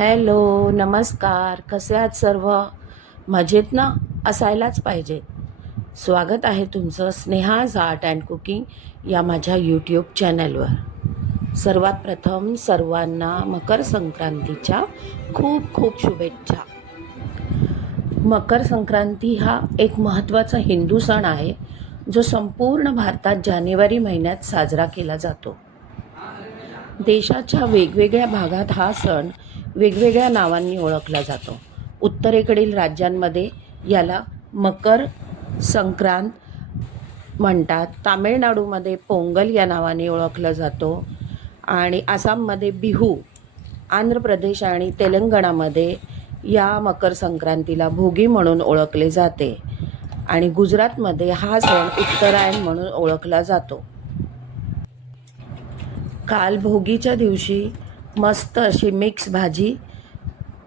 Hello नमस्कार. कसे आहात सर्व? मजेत ना? असायलाच पाहिजे. स्वागत आहे तुमचं स्नेहाज आर्ट अँड कुकिंग या माझ्या यूट्यूब चॅनलवर. सर्वात प्रथम सर्वांना मकर संक्रांतीच्या खूप खूप शुभेच्छा. मकर संक्रांती हा एक महत्त्वाचा हिंदू सण आहे जो संपूर्ण भारतात जानेवारी महिन्यात साजरा केला जातो. देशाच्या वेगवेगळ्या भागात हा सण वेगवेगळ्या नावांनी ओळखला जातो. उत्तरेकडील राज्यांमध्ये याला मकर संक्रांत म्हणतात. तामिळनाडूमध्ये पोंगल या नावाने ओळखला जातो आणि आसाममध्ये बिहू आंध्र प्रदेश आणि तेलंगणामध्ये या मकर संक्रांतीला भोगी म्हणून ओळखले जाते आणि गुजरातमध्ये हा सण उत्तरायण म्हणून ओळखला जातो. काल भोगीच्या दिवशी मस्त अशी मिक्स भाजी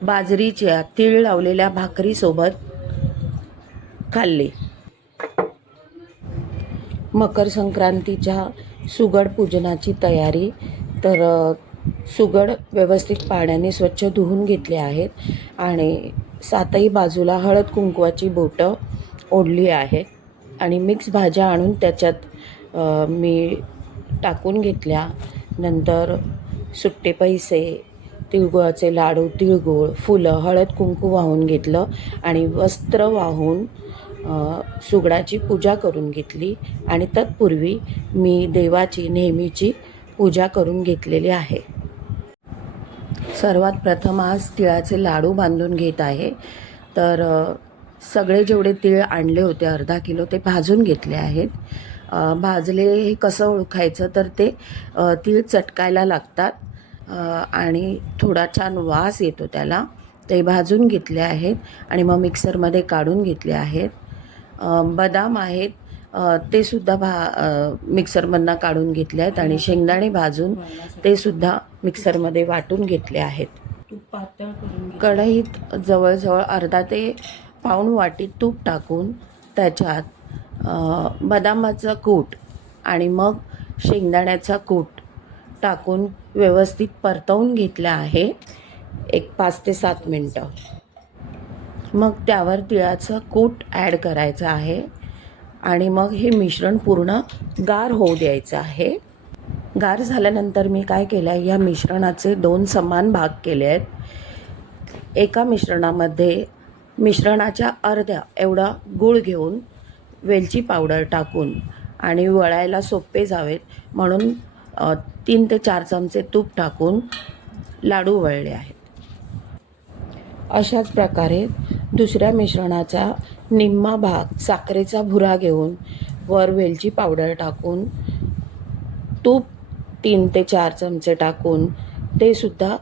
बाजरीच्या तीळ लावलेल्या भाकरीसोबत खाल्ली. मकर संक्रांतीच्या सुगड पूजनाची तयारी तर सुगड व्यवस्थित पाण्याने स्वच्छ धुवून घेतले आहेत आणि सातही बाजूला हळद कुंकवाची बोटं ओढली आहेत आणि मिक्स भाज्या आणून त्याच्यात मी टाकून घेतल्या. नंतर सुट्टे पैसे तिळगुळाचे लाडू तिळगुळ फुलं हळद कुंकू वाहून घेतलं आणि वस्त्र वाहून सुगडाची पूजा करून घेतली. आणि तत्पूर्वी मी देवाची नेहमीची पूजा करून घेतलेली आहे. सर्वात प्रथम आज तिळाचे लाडू बांधून घेत आहे. तर सगळे जेवढे तिळ आणले होते अर्धा किलो ते भाजून घेतले आहेत. भाजले हे कसं ओळखायचं तर ते तीळ चटकायला लागतात. आणि थोडा छान वास येतो त्याला. ते भाजून घेतले आहेत आणि मग मिक्सरमध्ये काढून घेतले आहेत. बदाम आहेत. ते सुद्धा भा मिक्सरमधनं काढून घेतले आहेत आणि शेंगदाणे भाजून ते सुद्धा मिक्सरमध्ये वाटून घेतले आहेत. कढईत जवळजवळ अर्धा ते पाऊण वाटी तूप टाकून त्याच्यात बदामाचा कूट आणि मग शेंगदाण्याचा कूट टाकून व्यवस्थित परतवून घेतलं आहे. एक पाच ते सात मिनटं. मग त्यावर तिळाचं कूट ॲड करायचं आहे आणि मग हे मिश्रण पूर्ण गार होऊ द्यायचं आहे. गार झाल्यानंतर मी काय केलं आहे या मिश्रणाचे दोन समान भाग केले आहेत. एका मिश्रणामध्ये मिश्रणाच्या अर्ध्या एवढा गूळ घेऊन वेलची पावडर टाकून आणि वळायला सोपे जावेत. म्हणून तीन ते चार चमचे तूप टाकून लाडू वळले आहेत. अशाच प्रकारे दुसऱ्या मिश्रणाचा निम्मा भाग साखरेचा भुरा घेऊन वर वेलची पावडर टाकून तूप तीन ते चार चमचे टाकून ते सुद्धा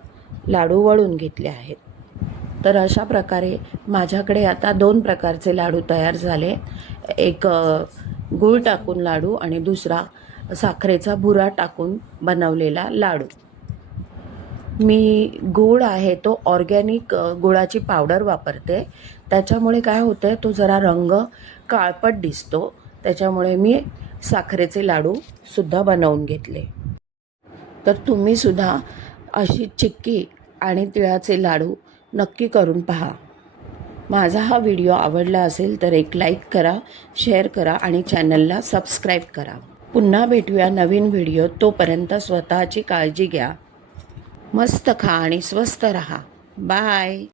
लाडू वळून घेतले आहेत. तर अशा प्रकारे माझ्याकडे आता दोन प्रकारचे लाडू तयार झाले. एक गूळ टाकून लाडू आणि दुसरा साखरेचा भुरा टाकून बनवलेला लाडू. मी गूळ आहे तो ऑर्गॅनिक गुळाची पावडर वापरते. त्याच्यामुळे काय होतं तो जरा रंग काळपट दिसतो. त्याच्यामुळे मी साखरेचे लाडूसुद्धा बनवून घेतले. तर तुम्हीसुद्धा अशी चिक्की आणि तिळाचे लाडू नक्की करून पहा. माझा हा व्हिडिओ आवडला असेल तर एक लाईक करा शेअर करा आणि चॅनलला सबस्क्राईब करा. पुन्हा भेटूया नवीन व्हिडिओ तोपर्यंत स्वतःची काळजी घ्या. मस्त खा आणि स्वस्त रहा. बाय.